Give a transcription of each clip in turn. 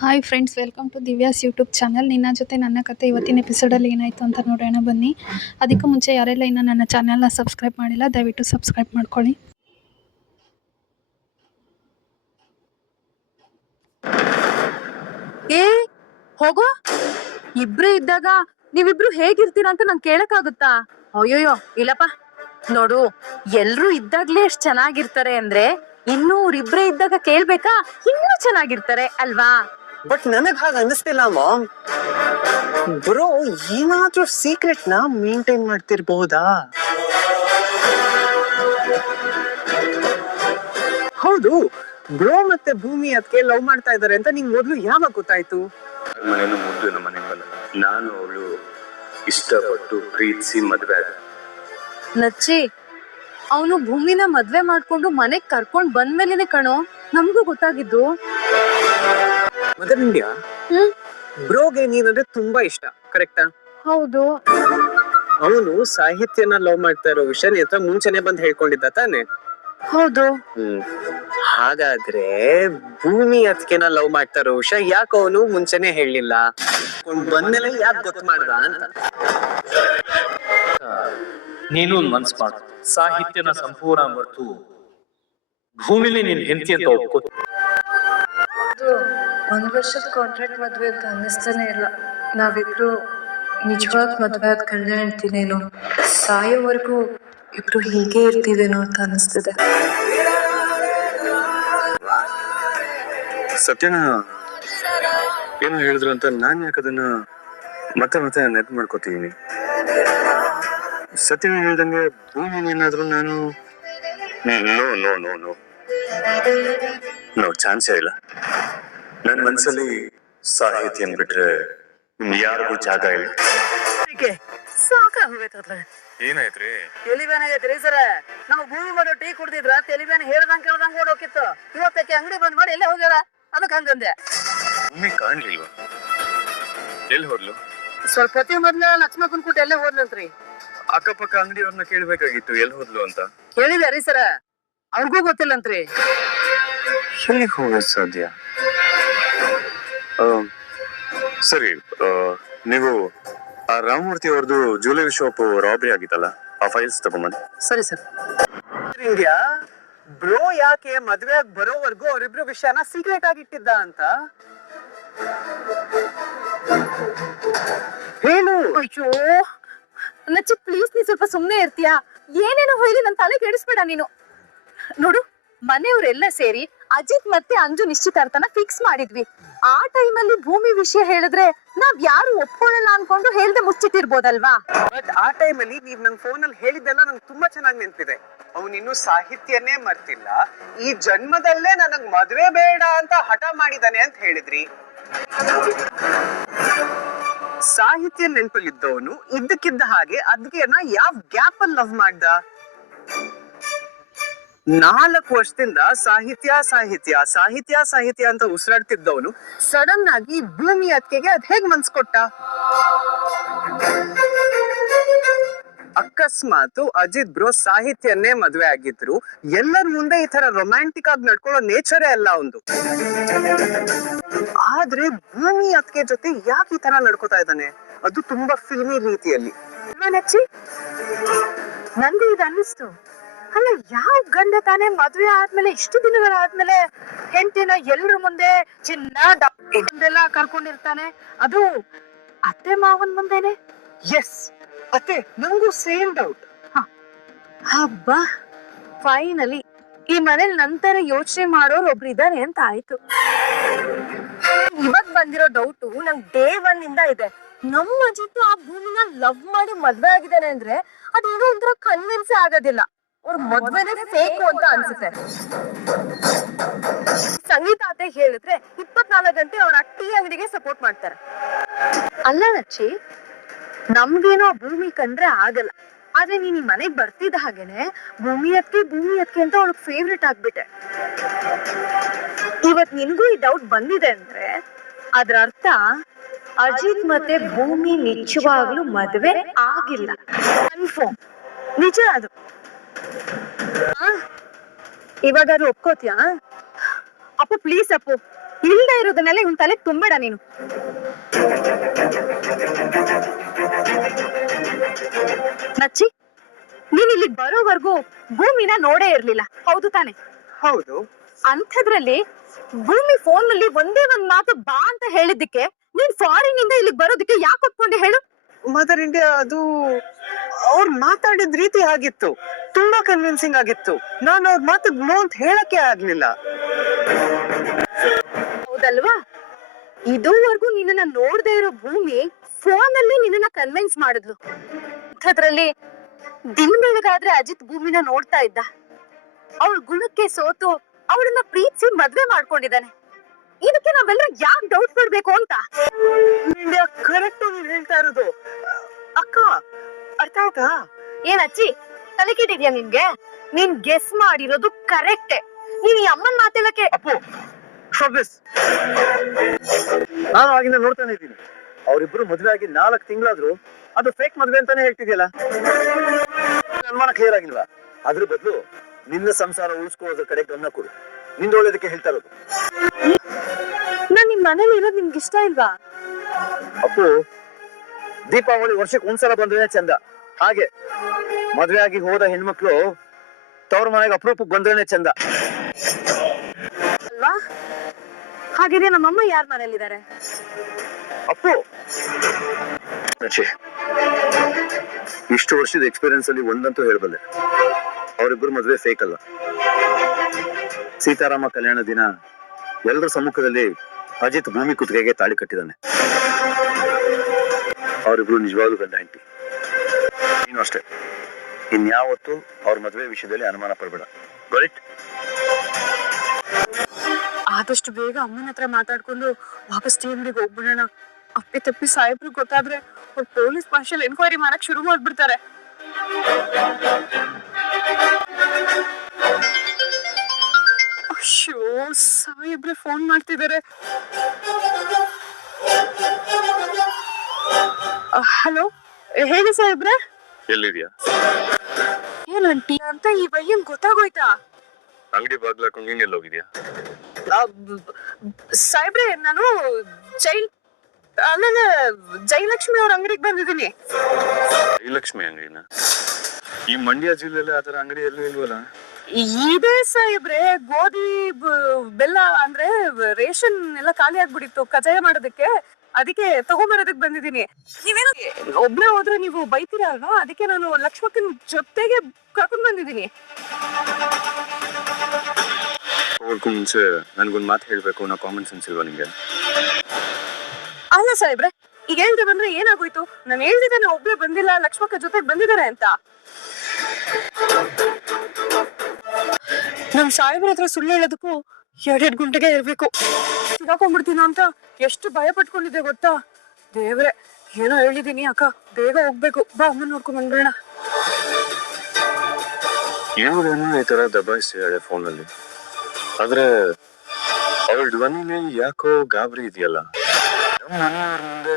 Hi friends, welcome to Divya's YouTube channel. ನಿನ್ನ ಜೊತೆ ನನ್ನ ಕತೆ ಇವತ್ತಿನ ಎಪಿಸೋಡಲ್ಲಿ ಏನಾಯಿತು ಅಂತ ನೋಡೋಣ ಬನ್ನಿ. ಅದಕ್ಕೂ ಮುಂಚೆ ಯಾರೆಲ್ಲ ಇನ್ನೂ ನನ್ನ ಚಾನಲ್ನ ಸಬ್ಸ್ಕ್ರೈಬ್ ಮಾಡಿಲ್ಲ, ದಯವಿಟ್ಟು ಸಬ್ಸ್ಕ್ರೈಬ್ ಮಾಡ್ಕೊಳ್ಳಿ. ಏ ಹೋಗೋ, ಇಬ್ರು ಇದ್ದಾಗ ನೀವಿಬ್ರು ಹೇಗಿರ್ತೀರಾ ಅಂತ ನಂಗೆ ಕೇಳಕ್ಕಾಗುತ್ತಾ? ಅಯ್ಯೋಯ್ಯೋ ಇಲ್ಲಪ್ಪ. ನೋಡು, ಎಲ್ರು ಇದ್ದಾಗ್ಲೇ ಎಷ್ಟ್ ಚೆನ್ನಾಗಿರ್ತಾರೆ ಅಂದ್ರೆ ಇನ್ನು ಅವ್ರಿಬ್ರೇ ಇದ್ದಾಗ ಕೇಳ್ಬೇಕಾ, ಇನ್ನೂ ಚೆನ್ನಾಗಿರ್ತಾರೆ ಅಲ್ವಾ? ಬಟ್ ನನಗ್ ಹಾಗ ಅನಿಸ್ತಿಲ್ಲ ಮಾಮ್. ಬ್ರೋ ಏನಾದ್ರೂ ಸೀಕ್ರೆಟ್ ನ ಮೇಂಟೈನ್ ಮಾಡ್ತಿರ್ಬಹುದಾ? ಹೌದು, ಬ್ರೋ ಮತ್ತೆ ಭೂಮಿ ಅದಕ್ಕೆ ಲವ್ ಮಾಡ್ತಾ ಇದಾರೆ ಅಂತ ನಿಂಗೆ ಮೊದ್ಲು ಯಾವಾಗ ಗೊತ್ತಾಯ್ತು? ಮನೇನು ಮುದ್ದು ನಮ್ಮ ಮನೆ ಬಂದ ನಾನು ಅವಳು ಇಷ್ಟಪಟ್ಟು ಪ್ರೀತಿಸಿ ಮದ್ವೆ ಆದ. ನಚ್ಚಿ, ಅವನು ಭೂಮಿನ ಮದ್ವೆ ಮಾಡ್ಕೊಂಡು ಮನೆಗ್ ಕರ್ಕೊಂಡ್ ಬಂದ್ಮೇಲೆನೆ ಕಣೋ ನಮಗೂ ಗೊತ್ತಾಗಿದ್ದು. ಮದರ್ ಇಂಡಿಯಾ, ಬ್ರೋಗೆ ನೀನಂದ್ರೆ ತುಂಬಾ ಇಷ್ಟ, ಕರೆಕ್ಟಾ? ಹೌದು. ಅವನು ಸಾಹಿತ್ಯನ ಲವ್ ಮಾಡ್ತಾ ಇರೋ ವಿಷಯ ನೀ ಹತ್ರ ಮುಂಚೆನೆ ಬಂದ್ ಹೇಳ್ಕೊಂಡಿದ್ದ ತಾನೆ? ಹೌದು. ಹಾಗಾದ್ರೆ ಭೂಮಿ ಅದಕ್ಕೆನ ಲವ್ ಮಾಡ್ತಾ ಇರೋ ವಿಷಯ ಯಾಕೆ ಅವನು ಮುಂಚೆನೆ ಹೇಳಿಲ್ಲ? ಬಂದ್ಮೇಲೆ ಯಾಕೆ ಗೊತ್ತು ಮಾಡ್ದ ಅಂತ. ನೀನು ಮನ್ಸ್ ಮಾಡು, ಸಾಹಿತ್ಯನ ಸಂಪೂರ್ಣ ಮರೆತು ಭೂಮಿಲಿ ನೀನ್ ಹೆಂಡತಿ ಅಂತ ಒಪ್ಕೋ. ಒಂದ್ ವರ್ಷದ ಕಾಂಟ್ರಾಕ್ಟ್ ಮದ್ವೆ ಅಂತ ಅನ್ನಿಸ್ತಾನೆ ಇಲ್ಲ. ನಾವಿಬ್ರು ನಿಜವಾದ ಮದ್ವೆ ಆದ ಗಂಡ ಹೆಂಡ್ತಿನೇನೋ, ಸಾಯೋವರೆಗೂ ಇಬ್ರು ಹೀಗೆ ಇರ್ತೀವೇನೋ ಅಂತ ಅನಿಸ್ತಿದೆ. ಸತ್ಯನ ಏನು ಹೇಳಿದ್ರು ಅಂತ ನಾನ್ ಯಾಕೆ ಅದನ್ನ ಮತ್ತೆ ಮತ್ತೆ ನೆನಪು ಮಾಡ್ಕೋತೀನಿ. ಸತ್ಯನ ಹೇಳ್ದಂಗೆ ಭೂಮಿ ಏನಾದ್ರು ನಾನು no no no no no ಚಾನ್ಸೇ ಇಲ್ಲ. ನನ್ ಮನ್ಸಲ್ಲಿ ಸಾಹಿತ್ಯ ಬಿಟ್ರೆ ಯಾರಿಗೂ ಜಾಗ ಇಲ್ಲ. ಸಾಕಾಗ್ಬೇಕಂದ್ರೆ ಏನಾಯ್ತ್ರಿ? ತೆಲಿಬ್ಯಾನ್ ಆಗೈತ್ರಿ ಸರ. ನಾವು ಭೂಮಿ ಮಾಡೋ ಟೀ ಕುಡ್ದಿದ್ರ ತೆಲಿಬ್ಯಾನ್ ಹೇಳ್ದಂಗ್ ಕೇಳ್ದಂಗ್ ಓಡೋಕಿತ್ತು. ಇವತ್ತಕ್ಕೆ ಅಂಗಡಿ ಬಂದ್ ಮಾಡಿ ಎಲ್ಲೇ ಹೋಗ್ಯಾರ, ಅದಕ್ಕೆ ಹಂಗಂದೆ. ಭೂಮಿ ಕಾಣ್ಲಿಲ್ವಾ? ಎಲ್ಲಿ ಹೋದ್ಲು? ಸ್ವಲ್ಪ ಹೊತ್ತಿಗೆ ಮೊದ್ಲ ಲಕ್ಷ್ಮಕ್ಕನ್ ಕೂಟ ಎಲ್ಲೇ ಹೋದ್ಲಂತ್ರಿ. ಅಕ್ಕಪಕ್ಕ ಅಂಗಡಿಯವ್ರನ್ನ ಕೇಳ್ಬೇಕಾಗಿತ್ತು ಎಲ್ಲಿ ಹೋದ್ಲು ಅಂತ. ಕೇಳಿದ್ಯಾರಿ ಸರ, ಅವ್ರಿಗೂ ಗೊತ್ತಿಲ್ಲಂತ್ರಿ. ಎಲ್ಲಿಗೆ ಹೋಗೋದ್ ಸಾಧ್ಯ? ಸರಿ, ನೀವು ಆ ರಾಮಮೂರ್ತಿ ಅವ್ರದ್ದು ಜ್ಯುವೆಲರಿ ಶಾಪ್ ರಾಬರಿ ಆಗಿತ್ತಲ್ಲ, ಆ ಫೈಲ್ಸ್ ತಗೊಂಬನ್ನಿ. ಸರಿ ಸರ್. ಇಂಡಿಯಾ, ಬ್ರೋ ಯಾಕೆ ಮದ್ವೆ ಬರೋವರೆಗೂ ಅವರಿಬ್ರು ವಿಷಯನ ಸೀಕ್ರೆಟ್ ಆಗಿ ಇಟ್ಟಿದ್ದ ಅಂತ ಹೇಳು. ಅಯ್ಯೋ ನಚ್ಚಿ, ಪ್ಲೀಸ್ ನೀ ಸ್ವಲ್ಪ ಸುಮ್ನೆ ಇರ್ತೀಯಾ? ಏನೇನೋ ಹೇಳಿ ನನ್ ತಲೆ ಕೆಡಿಸ್ಬೇಡ ನೀನು. ನೋಡು, ಮನೆಯವರೆಲ್ಲ ಸೇರಿ ಅಜಿತ್ ಮತ್ತೆ ಅಂಜು ನಿಶ್ಚಿತಾರ್ಥನ ಫಿಕ್ಸ್ ಮಾಡಿದ್ವಿ. ಆ ಟೈಮಲ್ಲಿ ಭೂಮಿ ವಿಷಯ ಹೇಳಿದ್ರೆ ನಾವ್ ಯಾರು ಒಪ್ಕೊಳ್ಳಲ್ಲ ಅನ್ಕೊಂಡು ಹೇಳ್ದೆ ಮುಚ್ಚಿಟ್ಟಿರ್ಬೋದಲ್ವಾ? ಬಟ್ ಆ ಟೈಮಲ್ಲಿ ನೀವ್ ನನ್ ಫೋನ್ ಅಲ್ಲಿ ಹೇಳಿದ್ದೆಲ್ಲ ನಂಗೆ ತುಂಬಾ ಚೆನ್ನಾಗಿ ನೆನ್ಪಿದೆ. ಅವನಿನ್ನು ಸಾಹಿತ್ಯನೇ ಮರ್ತಿಲ್ಲ, ಈ ಜನ್ಮದಲ್ಲೇ ನನಗ್ ಮದ್ವೆ ಬೇಡ ಅಂತ ಹಠ ಮಾಡಿದಾನೆ ಅಂತ ಹೇಳಿದ್ರಿ. ಸಾಹಿತ್ಯ ನೆನ್ಪಲ್ಲಿದ್ದವನು ಇದ್ದಕ್ಕಿದ್ದ ಹಾಗೆ ಅದ್ಗೆನ ಯಾವ ಗ್ಯಾಪ್ ಅಲ್ಲಿ ಲವ್ ಮಾಡ್ದ? 4 ವರ್ಷದಿಂದ ಸಾಹಿತ್ಯ ಸಾಹಿತ್ಯ ಸಾಹಿತ್ಯ ಸಾಹಿತ್ಯ ಅಂತ ಉಸಿರಾಡ್ತಿದ್ದವನು ಸಡನ್ ಆಗಿ ಭೂಮಿ ಅತ್ತಿಗೆಗೆ ಅದ್ ಹೇಗ್ ಮನ್ಸ್ಕೊಟ್ಟ? ಅಕಸ್ಮಾತ್ ಅಜಿತ್ ಬ್ರೋ ಸಾಹಿತ್ಯನ್ನೇ ಮದ್ವೆ ಆಗಿದ್ರು ಎಲ್ಲರ ಮುಂದೆ ಈ ತರ ರೊಮ್ಯಾಂಟಿಕ್ ಆಗಿ ನಡ್ಕೊಳ್ಳೋ ನೇಚರೇ ಅಲ್ಲ ಒಂದು. ಆದ್ರೆ ಭೂಮಿ ಅತ್ತಿಗೆ ಜೊತೆ ಯಾಕೆ ಈ ತರ ನಡ್ಕೋತಾ ಇದ್ದಾನೆ? ಅದು ತುಂಬಾ ಫಿಲ್ಮಿ ರೀತಿಯಲ್ಲಿ. ನಚ್ಚಿ, ನಂದು ಇದು ಅನ್ನಿಸ್ತು. ಅಲ್ಲ, ಯಾವ ಗಂಡ ತಾನೇ ಮದ್ವೆ ಆದ್ಮೇಲೆ ಇಷ್ಟು ದಿನಗಳಾದ್ಮೇಲೆ ಹೆಂಡತಿನ ಎಲ್ರ ಮುಂದೆ ಚಿನ್ನ ಕರ್ಕೊಂಡಿರ್ತಾನೆ, ಅದು ಅತ್ತೆ ಮಾವನ್ ಮುಂದೆನೆ? ಎಸ್ ಅತ್ತೆ, ನಂಗೂ ಸೇಮ್ ಡೌಟ್. ಹಬ್ಬ, ಫೈನಲಿ ಈ ಮನೇಲಿ ನಂತರ ಯೋಚನೆ ಮಾಡೋರು ಒಬ್ರು ಇದಾರೆ ಅಂತ ಆಯ್ತು. ಇವತ್ ಬಂದಿರೋ ಡೌಟು ನಂಗೆ ಡೇ 1 ಇಂದ ಇದೆ. ನಮ್ಮ ಅಜಿತ್ ಆ ಭೂಮಿನ ಲವ್ ಮಾಡಿ ಮದ್ವೆ ಆಗಿದ್ದಾನೆ ಅಂದ್ರೆ ಅದೇನೋ ಒಂಥರ ಕನ್ವಿನ್ಸ್ ಆಗೋದಿಲ್ಲ. ಅವ್ರ ಮದ್ವೆನೇ ಫೇಕು ಅಂತ ಅನ್ಸುತ್ತೆ. ಸಂಗೀತ ಅತ್ತೆ ಹೇಳಿದ್ರೆ 24 ಗಂಟೆ ಅವ್ರ ಟೀ ಅಂಗಡಿಗೆ ಸಪೋರ್ಟ್ ಮಾಡ್ತಾರೆ. ಅಲ್ಲ ನಚ್ಚಿ, ನಮ್ಗೇನೋ ಭೂಮಿ ಕಂಡ್ರೆ ಆಗಲ್ಲ, ಆದ್ರೆ ನೀನ್ ಈ ಮನೆಗ್ ಬರ್ತಿದ್ದ ಹಾಗೇನೆ ಭೂಮಿ ಅದ್ಕೆ ಅಂತ ಅವಳಗ್ ಫೇವ್ರೇಟ್ ಆಗ್ಬಿಟ್ಟೆ. ಇವತ್ ನಿನ್ಗೂ ಈ ಡೌಟ್ ಬಂದಿದೆ ಅಂದ್ರೆ ಅದ್ರ ಅರ್ಥ ಅಜಿತ್ ಮತ್ತೆ ಭೂಮಿ ನಿಜವಾಗ್ಲೂ ಮದ್ವೆ ಆಗಿಲ್ಲ. ಕನ್ಫರ್ಮ್, ನಿಜ ಅದು. ಇವಾಗ ಅದು ಒಪ್ಕೋತಿಯಾ? ಅಪ್ಪು ಪ್ಲೀಸ್ ಅಪ್ಪು, ಇಲ್ದೇ ಇರೋದನ್ನೆಲ್ಲ ಇವ್ನ ತಲೆಗೆ ತುಂಬಬೇಡ ನೀನು. ನಚ್ಚಿ, ನೀನ್ ಇಲ್ಲಿ ಬರೋವರೆಗೂ ಭೂಮಿನ ನೋಡೇ ಇರ್ಲಿಲ್ಲ, ಹೌದು ತಾನೆ? ಹೌದು. ಅಂಥದ್ರಲ್ಲಿ ಭೂಮಿ ಫೋನ್ ನಲ್ಲಿ ಒಂದೇ ಒಂದ್ ಮಾತು ಬಾ ಅಂತ ಹೇಳಿದ್ದಕ್ಕೆ ನೀನ್ ಫಾರಿನ್ ಇಂದ ಇಲ್ಲಿಗೆ ಬರೋದಕ್ಕೆ ಯಾಕೆ ಒಪ್ಕೊಂಡೆ ಹೇಳು? ಮದರ್ ಇಂಡಿಯಾ ಅದು ಅವ್ರು ಮಾತಾಡಿದ ರೀತಿ ಆಗಿತ್ತು, ತುಂಬಾ ಕನ್ವಿನ್ಸಿಂಗ್ ಆಗಿತ್ತು. ನಾನು ಅವ್ರ ಮಾತಿಗೆ ನೋ ಅಂತ ಹೇಳಕ್ಕೆ ಆಗ್ಲಿಲ್ಲ. ಹೌದಲ್ವಾ? ಇದುವರೆಗೂ ನಿನ್ನ ನೋಡದೆ ಇರೋ ಭೂಮಿ ಫೋನ್ ಅಲ್ಲಿ ನಿನ್ನ ಕನ್ವಿನ್ಸ್ ಮಾಡಿದ್ಲು. ಅಂಥದ್ರಲ್ಲಿ ದಿನ ಬೆಳಗಾದ್ರೆ ಅಜಿತ್ ಭೂಮಿನ ನೋಡ್ತಾ ಇದ್ದ. ಅವಳ ಗುಣಕ್ಕೆ ಸೋತು ಅವಳನ್ನ ಪ್ರೀತಿಸಿ ಮದ್ವೆ ಮಾಡ್ಕೊಂಡಿದ್ದಾನೆ. ಇದಕ್ಕೆ ನಾವೆಲ್ಲರೂ ಯಾಕೆ ಡೌಟ್ ಪಡ್ಬೇಕು ಅಂತ. ಇಂಡಿಯಾ ಕರೆಕ್ಟ್ ನೀನ್ ಹೇಳ್ತಾ ಇರೋದು. ಅಕ್ಕ, ಅರ್ಥ ಆಯ್ತಾ? ಏನ್ ಅಜ್ಜಿ, ತಲೆ ಕೆಟ್ಟಿದ್ಯಾ ನಿನ್ಗೆ? ನೀನ್ ಗೆಸ್ ಮಾಡಿರೋದು ಕರೆಕ್ಟೇ. ನೀನ್ ಈ ಅಮ್ಮನ್ ಮಾತೆಲ್ಲಕ್ಕೆ ಅಪ್ಪು, ನಾನು ಆಗಿಂದ ನೋಡ್ತಾನೆ ಇದ್ದೀನಿ. ಅವರಿಬ್ರು ಮದುವೆ ಆಗಿ 4 ತಿಂಗಳಾದ್ರು ಅದು ಫೇಕ್ ಮದ್ವೆ ಅಂತಾನೆ ಹೇಳ್ತಿದ್ಯಲ್ಲ. ಅನುಮಾನ ಕ್ಲಿಯರ್ ಆಗಿಲ್ವಾ? ಅದ್ರ ಬದಲು ನಿನ್ನ ಸಂಸಾರ ಉಳಿಸ್ಕೊಳ್ಳೋದ್ರ ಕಡೆ ಗಮನ ಕೊಡು. ನಿಂದ ಒಳ್ಳೇದಕ್ಕೆ ಹೇಳ್ತಾ ಇರೋದು. ನಾನ್ ನಿಮ್ ಮನೇಲಿ ಇರೋದು ನಿಮ್ಗೆ ಇಷ್ಟ ಇಲ್ವಾ? ಅಪ್ಪು, ದೀಪಾವಳಿ ವರ್ಷಕ್ಕೆ ಒಂದ್ಸಲ ಬಂದ್ರೆ ಚಂದ. ಹಾಗೆ ಮದ್ವೆ ಆಗಿ ಹೋದ ಹೆಣ್ಮಕ್ಳು ತವ್ರ ಮನೆಗೆ ಅಪರೂಪಕ್ಕೆ ಬಂದ್ರೇನೆ ಚಂದ ಅಲ್ವಾ? ಹಾಗಿದ್ರೆ ನಮ್ಮಮ್ಮ ಯಾರ ಮನೇಲಿದ್ದಾರೆ? ಅಪ್ಪು, ಇಷ್ಟು ವರ್ಷದ ಎಕ್ಸ್ಪೀರಿಯನ್ಸ್ ಅಲ್ಲಿ ಒಂದಂತೂ ಹೇಳ್ಬಲ್ಲೆ, ಅವರಿಬ್ಬರು ಮದ್ವೆ ಫೇಕ್ ಅಲ್ಲ. ಸೀತಾರಾಮ ಕಲ್ಯಾಣ ದಿನ ಎಲ್ಲರ ಸಮ್ಮುಖದಲ್ಲಿ ಅಜಿತ್ ಭೂಮಿ ಕುತ್ತಿಗೆಗೆ ತಾಳಿ ಕಟ್ಟಿದ್ದಾನೆ. ಅವರಿಬ್ರು ನಿಜವಾಗ್ಲೂ ಗಂಡ ಹೆಂಡತಿ. ನೀನು ಅಷ್ಟೇ, ಇನ್ಯಾವತ್ತು ಅವ್ರ ಮದ್ವೆ ವಿಷಯದಲ್ಲಿ ಅನುಮಾನ ಪಡ್ಬೇಡ. ಗೊಳಿಟ್? ಆದಷ್ಟು ಬೇಗ ಅಮ್ಮನ ಹತ್ರ ಮಾತಾಡ್ಕೊಂಡು ವಾಪಸ್ ಟೀಮ್ಗೆ ಹೋಗ್ಬಿಡೋಣ. ಅಪ್ಪಿ ತಪ್ಪಿ ಸಾಹೇಬ್ರು ಗೊತ್ತಾದ್ರೆ ಅವ್ರು ಪೊಲೀಸ್ ಭಾಷೆಲ್ ಎನ್ಕ್ವೈರಿ ಮಾಡಕ್ ಶುರು ಮಾಡ್ಬಿಡ್ತಾರೆ. ಅಶ್ಯೋ, ಸಾಹೇಬ್ರೆ ಫೋನ್ ಮಾಡ್ತಿದ್ದಾರೆ. ಹಲೋ, ಹೇಳಿ ಸಾಹೇಬ್ರೆ. ಎಲ್ಲಿದ್ಯಾ? ಏನ್ ಆಂಟಿ ಅಂತ ಈ ಬಯ್ಯನ್ ಗೊತ್ತಾಗೋಯ್ತಾ? ಅಂಗಡಿ ಬಾಗ್ಲಾಕೊಂಡು ಹಿಂಗೆಲ್ಲ ಹೋಗಿದ್ಯಾ? ಸಾಹೇಬ್ರೆ, ನಾನು ಅಲ್ಲ ಜಯಲಕ್ಷ್ಮಿ ಅವ್ರ ಅಂಗಡಿಗೆ ಬಂದಿದ್ದೀನಿ. ಜಯಲಕ್ಷ್ಮಿ ಅಂಗಡಿನ? ಈ ಮಂಡ್ಯ ಜಿಲ್ಲೆಯಲ್ಲಿ ಆತರ ಅಂಗಡಿ ಎಲ್ಲೂ ಇಲ್ವಲ್ಲ? ಇದೆ ಸಾಹೇಬ್ರೆ, ಗೋಧಿ ಬೆಲ್ಲ ಅಂದ್ರೆ ರೇಷನ್ ಎಲ್ಲ ಖಾಲಿ ಆಗ್ಬಿಟ್ಟಿತ್ತು ಕಜಾಯ ಮಾಡೋದಕ್ಕೆ, ಅದಕ್ಕೆ ತಗೊಂಬರೋದಕ್ ಬಂದಿದ್ದೀನಿ. ನೀವೇನು ಒಬ್ನೇ ಹೋದ್ರೆ ನೀವು ಬೈತೀರಾ ಅಲ್ವಾ? ಅದಕ್ಕೆ ನಾನು ಲಕ್ಷ್ಮಕ್ಕನ ಜೊತೆಗೆ ಕರ್ಕೊಂಡ್ ಬಂದಿದ್ದೀನಿ. ಹೋಗೋಕ್ಕೂ ಮುಂಚೆ ನನ್ಗೊಂದು ಮಾತು ಹೇಳ್ಬೇಕು ಅನ್ನೋ ಕಾಮನ್ ಸೆನ್ಸ್ ಇಲ್ವಾ ನಿಂಗೆ? ಅಲ್ಲ ಸಾಹೇಬ್ರೆ, ಈಗ ಹೇಳ್ದೆ ಬಂದ್ರೆ ಏನಾಗೋಯ್ತು? ನಾನು ಹೇಳ್ದಿದ್ದೇನೆ ಒಬ್ರೇ ಬಂದಿಲ್ಲ, ಲಕ್ಷ್ಮಕ್ಕ ಜೊತೆಗೆ ಬಂದಿದ್ದಾರೆ ಅಂತ. ನಮ್ ಸಾಹೇಬ್ರ ಹತ್ರ ಸುಳ್ಳು ಹೇಳೋದಕ್ಕೂ 2 ಗಂಟೆಗೆ ಇರ್ಬೇಕು. ಸಿಗಾಕೊಂಡ್ಬಿಡ್ತೀನೋ ಅಂತ ಎಷ್ಟು ಭಯ ಪಟ್ಕೊಂಡಿದ್ದೆ ಗೊತ್ತಾ? ದೇವ್ರೆ, ಏನೋ ಹೇಳಿದೀನಿ ಅಕ್ಕ, ಬೇಗ ಹೋಗ್ಬೇಕು. ಬಾ, ಅಮ್ಮ ನೋಡ್ಕೊಂಡ್ ಬಂದ್ಬಿಡೋಣ. ಇವ್ರೇನೋ ಈ ತರ ದಬಾಯಿಸ್ತಿದ್ದಾಳೆ ಫೋನಲ್ಲಿ, ಆದ್ರೆ ಅವಳ ಧ್ವನಿಲಿ ಯಾಕೋ ಗಾಬರಿ ಇದೆಯಲ್ಲ. ನಮ್ಮ ಮನೆಯವ್ರ ಮುಂದೆ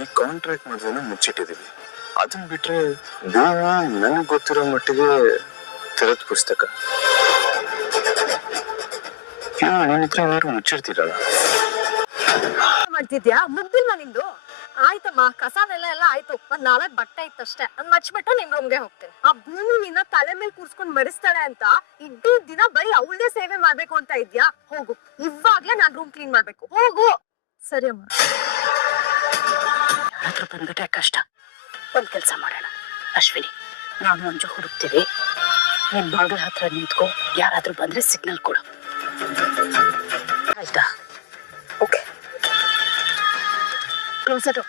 ಈ ಕಾಂಟ್ರಾಕ್ಟ್ ಮದ್ವೆನ ಮುಚ್ಚಿಟ್ಟಿದೀವಿ. ಅದನ್ನ ಬಿಟ್ರೆ ನನಗ್ ಗೊತ್ತಿರೋ ಮಟ್ಟಿಗೆ ತೆರೆದ ಪುಸ್ತಕ. ನನ್ನ ಹತ್ರ ಏನಾದ್ರು ಮುಚ್ಚಿಡ್ತೀರಲ್ಲ? ಮಾಡ್ತಿದ್ಯಾ? ಮುಗ್ದಿಲ್ವಾ ನಿಂದು? ಆಯ್ತಮ್ಮ, ಕಸನೆಲ್ಲ ಆಯ್ತು. ಒಂದ್ 4 ಬಟ್ಟೆ ಇತ್ತಷ್ಟೇ, ಅದ್ ಮಚ್ಬಿಟ್ಟು ನಿಮ್ ರೂಮ್ಗೆ ಹೋಗ್ತೇನೆ. ಆ ಭೂಮಿ ನಿನ್ನ ತಲೆ ಮೇಲೆ ಕೂರ್ಸ್ಕೊಂಡ್ ಮರಿಸ್ತಾಳೆ ಅಂತ ಇಡೀ ದಿನ ಬರೀ ಅವಳದೇ ಸೇವೆ ಮಾಡ್ಬೇಕು ಅಂತ ಇದ್ಯಾ? ಹೋಗು, ಇವಾಗ್ಲೇ ನಾನ್ ರೂಮ್ ಕ್ಲೀನ್ ಮಾಡ್ಬೇಕು. ಹೋಗು. ಸರಿ ಅಮ್ಮ. ಹತ್ರ ಬಂದ್ಬಿಟ್ರೆ ಕಷ್ಟ. ಒಂದ್ ಕೆಲ್ಸ ಮಾಡೋಣ ಅಶ್ವಿನಿ, ನಾನು ಅಂಜು ಹುಡುಕ್ತೀವಿ, ನಿನ್ ಬಾಗಿಲ ಹತ್ರ ನಿಂತ್ಕೋ. ಯಾರಾದ್ರೂ ಬಂದ್ರೆ ಸಿಗ್ನಲ್ ಕೊಡು, ಆಯ್ತಾ? ಓಕೆ. ಕ್ಲೋಸರು.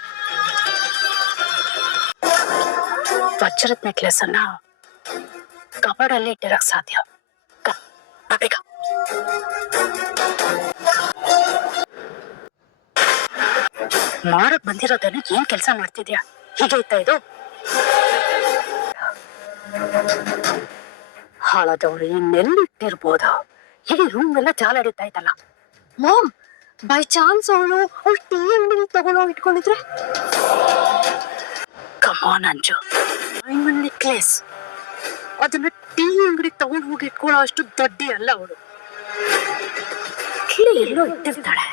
ವಜ್ರದ ನೆಕ್ಲೆಸ್ ಅನ್ನ ಕಬರ್ಡ್ ಅಲ್ಲಿ ಇಟ್ಟಿರಕ್ ಸಾಧ್ಯ. ಬೇಗ ಮಾಡಕ್ ಬಂದಿರೋದನ್ನ ಏನ್ ಕೆಲ್ಸ ಮಾಡ್ತಿದ್ಯಾ? ಹೀಗೆ ಇತ್ತ ಇದು? ಹಾಳಾದವ್ರು ಇನ್ನೆಲ್ಲಿಟ್ಟಿರ್ಬೋದು? ಇಡೀ ರೂಮ್ ಎಲ್ಲ ಜಾಲಾಡಿತಾ ಇತ್ತಲ್ಲ. ಮಾಮ್, ಬೈ ಚಾನ್ಸ್ ಅವಳು ಟೀ ಅಂಗಡಿ ತಗೊಂಡು ಇಟ್ಕೊಂಡಿದ್ರೆ? ಕಮಾನ್ ಅಂಜು, ಡೈಮಂಡ್ ನೆಕ್ಲೆಸ್ ಅದನ್ನ ಟೀ ಅಂಗಡಿ ತಗೊಂಡು ಹೋಗಿ ಇಟ್ಕೊಳ್ಳೋ ಅಷ್ಟು ದಡ್ಡಿ ಅಲ್ಲ ಅವಳು. ಇಲ್ಲಿ ಎಲ್ಲೋ ಇಟ್ಟಿರ್ತಾಳೆ,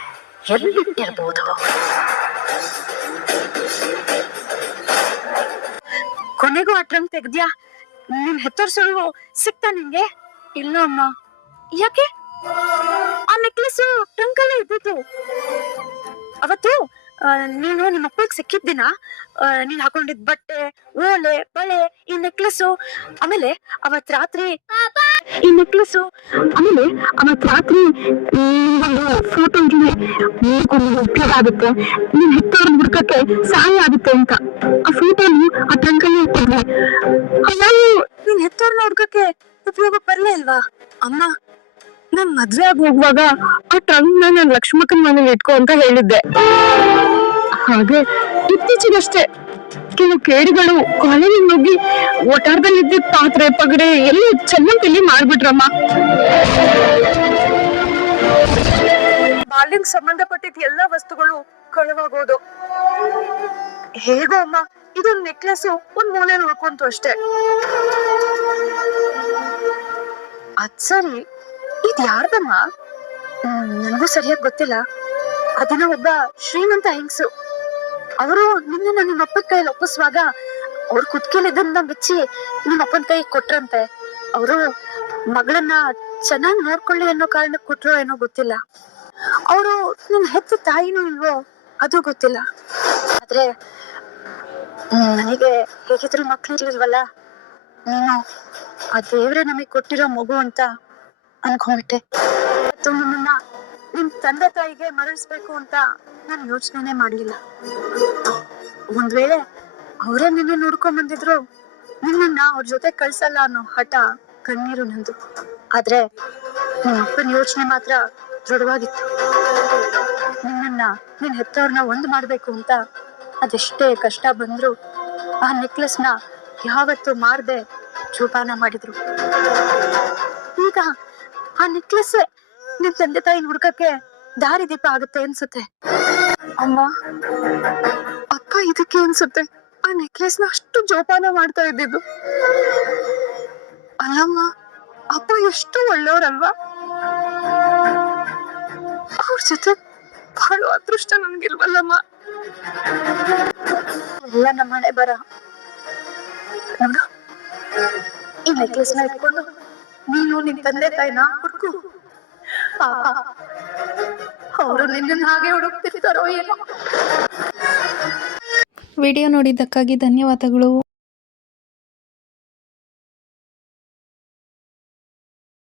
ಎಲ್ಲಿಟ್ಟಿರ್ಬೋದು? ಕೊನೆಗೂ ಆ ಟ್ರಂಕ್ ತೆಗ್ದ್ಯಾ? ನಿನ್ ಹೆತ್ತೋರ್ ಸುಳ್ಳು ಸಿಕ್ತಾ ನಿಂಗೆ? ಇಲ್ಲ ಅಮ್ಮ. ಯಾಕೆ? ಆ ನೆಕ್ಲೆಸ್ ಟ್ರಂಕ್ ಅಲ್ಲೇ ಇದ್ದಿತ್ತು. ಅವತ್ತು ನೀನು ನಿಮ್ಮ ಅಪ್ಪಗೆ ಸಿಕ್ಕಿದ ದಿನ ನೀನ್ ಹಾಕೊಂಡಿದ್ ಬಟ್ಟೆ, ಓಲೆ, ಬಳೆ, ಈ ನೆಕ್ಲೆಸ್ಸು, ಆಮೇಲೆ ಅವತ್ ರಾತ್ರಿ ಈ ನೆಕ್ಲೆಸ್ಸು, ಆಮೇಲೆ ಅವತ್ ರಾತ್ರಿ ಫೋಟೋ ಉಪಯೋಗ ಆಗುತ್ತೆ, ನೀನ್ ಹೆತ್ತವ್ರ ಹುಡ್ಕಕ್ಕೆ ಸಹಾಯ ಆಗುತ್ತೆ ಅಂತ ಆ ಫೋಟೋನು ಆ ಟ್ರಂಕಲ್ಲಿ ಇಟ್ಟಿದ್ವಿ. ನಾವು ನೀನ್ ಹೆತ್ತವ್ರನ್ನ ಹುಡ್ಕಕ್ಕೆ ಉಪಯೋಗ ಬರ್ಲೇ ಇಲ್ವಾ? ಅಮ್ಮ, ನಾನ್ ಮದ್ವೆ ಆಗಿ ಹೋಗುವಾಗ ಆ ಟ್ರಂಕ್ ನಾನ್ ಲಕ್ಷ್ಮಕ್ಕನ ಮನೇಲಿ ಇಟ್ಕೊ ಅಂತ ಹೇಳಿದ್ದೆ. ಹಾಗೆ ಇತ್ತೀಚೆಗಷ್ಟೇ ಕೆಲವು ಕೇಡಿಗಳು ಕಾಲೇಜಿಗೆ ನುಗ್ಗಿ ಒಟಾರದಲ್ಲಿ ಇದ್ದಿದ್ದ ಪಾತ್ರೆ ಪಗಡೆ ಎಲ್ಲಿ ಚೆನ್ನಂತೆಲ್ಲಿ ಮಾಡ್ಬಿಟ್ರಮ್ಮ. ಬಾಲ್ಯಕ್ಕೆ ಸಂಬಂಧಪಟ್ಟಿದ್ದ ಎಲ್ಲ ವಸ್ತುಗಳು ಕಳವಾಗೋದು. ಹೇಗೋ ಅಮ್ಮ, ಇದೊಂದು ನೆಕ್ಲೆಸ್ ಒಂದ್ ಮೂಲೆ ಉಳ್ಕೊಂತು ಅಷ್ಟೇ. ಅದ್ ಸರಿ, ಇದ್ ಯಾರ್ದಮ್ಮ? ನನಗೂ ಸರಿಯಾಗಿ ಗೊತ್ತಿಲ್ಲ. ಅದನ್ನ ಒಬ್ಬ ಶ್ರೀಮಂತ ಹೆಂಗ್ಸು, ಅವರು ನಿನ್ನ ನಿಮ್ಮ ಅಪ್ಪನ ಕೈಯಲ್ಲಿ ಒಪ್ಪಿಸುವಾಗ ಅವ್ರ ಕುತ್ಕೆಲಿ ಇದನ್ನ ಬಿಚ್ಚಿ ನಿಮ್ಮ ಅಪ್ಪನ ಕೈ ಕೊಟ್ರಂತೆ. ಅವರು ಮಗಳನ್ನ ಚೆನ್ನಾಗಿ ನೋಡ್ಕೊಳ್ಳಿ ಅನ್ನೋ ಕಾರಣಕ್ಕೆ ಕೊಟ್ರೋ ಏನೋ ಗೊತ್ತಿಲ್ಲ. ಅವರು ನಿನ್ ಹೆತ್ತ ತಾಯಿನೂ ಇಲ್ವೋ ಅದು ಗೊತ್ತಿಲ್ಲ. ಆದ್ರೆ ನನಗೆ ಹೇಗಿದ್ರು ಮಕ್ಳಿರ್ಲಿಲ್ವಲ್ಲ, ನೀನು ಆ ದೇವ್ರೆ ನಮಗ್ ಕೊಟ್ಟಿರೋ ಮಗು ಅಂತ ಅನ್ಕೊಂಡ್ಬಿಟ್ಟೆ. ನಿಮ್ಮನ್ನ ನಿಮ್ ತಂದೆ ತಾಯಿಗೆ ಮರಳಿಸ್ಬೇಕು ಅಂತ ನಾನು ಯೋಚನೆ ಮಾಡ್ಲಿಲ್ಲ. ಒಂದ್ ವೇಳೆ ಅವರೇ ನಿನ್ನ ನೋಡ್ಕೊಂಡ್ ಬಂದಿದ್ರು ನಿನ್ನ ಅವ್ರ ಜೊತೆ ಕಳ್ಸಲ್ಲ ಅನ್ನೋ ಹಠ ಕಣ್ಣೀರು ನಂದು. ಆದ್ರೆ ನಿನ್ನ ಅಪ್ಪನ ಯೋಚನೆ ಮಾತ್ರ ದೃಢವಾಗಿತ್ತು. ನಿನ್ ಹೆತ್ತವ್ರನ್ನ ಒಂದ್ ಮಾಡ್ಬೇಕು ಅಂತ ಅದೆಷ್ಟೇ ಕಷ್ಟ ಬಂದ್ರು ಆ ನೆಕ್ಲೆಸ್ನ ಯಾವತ್ತು ಮಾರ್ದೆ ಜೋಪಾನ ಮಾಡಿದ್ರು. ಈಗ ಆ ನೆಕ್ಲೆಸ್ ನಿನ್ ತಂದೆ ತಾಯಿ ಹುಡ್ಕಕ್ಕೆ ದಾರಿ ದೀಪ ಆಗುತ್ತೆ ಅನ್ಸುತ್ತೆ. ಅಮ್ಮ, ಅಕ್ಕ ಇದಕ್ಕೆ ಅನ್ಸುತ್ತೆ ಆ ನೆಕ್ಲೆಸ್ನ ಅಷ್ಟು ಜೋಪಾನ ಮಾಡ್ತಾ ಇದ್ದಿದ್ದು. ಅಲ್ಲಮ್ಮ, ಅಪ್ಪ ಎಷ್ಟು ಒಳ್ಳೆಯವ್ರಲ್ವಾ? ಅವ್ರ ಜೊತೆ ಬಹಳ ಅದೃಷ್ಟ ನನ್ಗಿಲ್ವಲ್ಲಮ್ಮ. ಎಲ್ಲ ನಮ್ಮ ಮನೆ ಬರ. ಈ ನೆಕ್ಲೆಸ್ನ ಇಟ್ಕೊಂಡು ನೀನು ನಿನ್ ತಂದೆ ತಾಯಿನ ಹುಡುಕು. ಪಾಪ ಅವರು ನಿನ್ನ ಹಾಗೆ ಹುಡುಕ್ತಿರ್ತಾರೋ ಏನೋ. ವಿಡಿಯೋ ನೋಡಿದ್ದಕ್ಕಾಗಿ ಧನ್ಯವಾದಗಳು.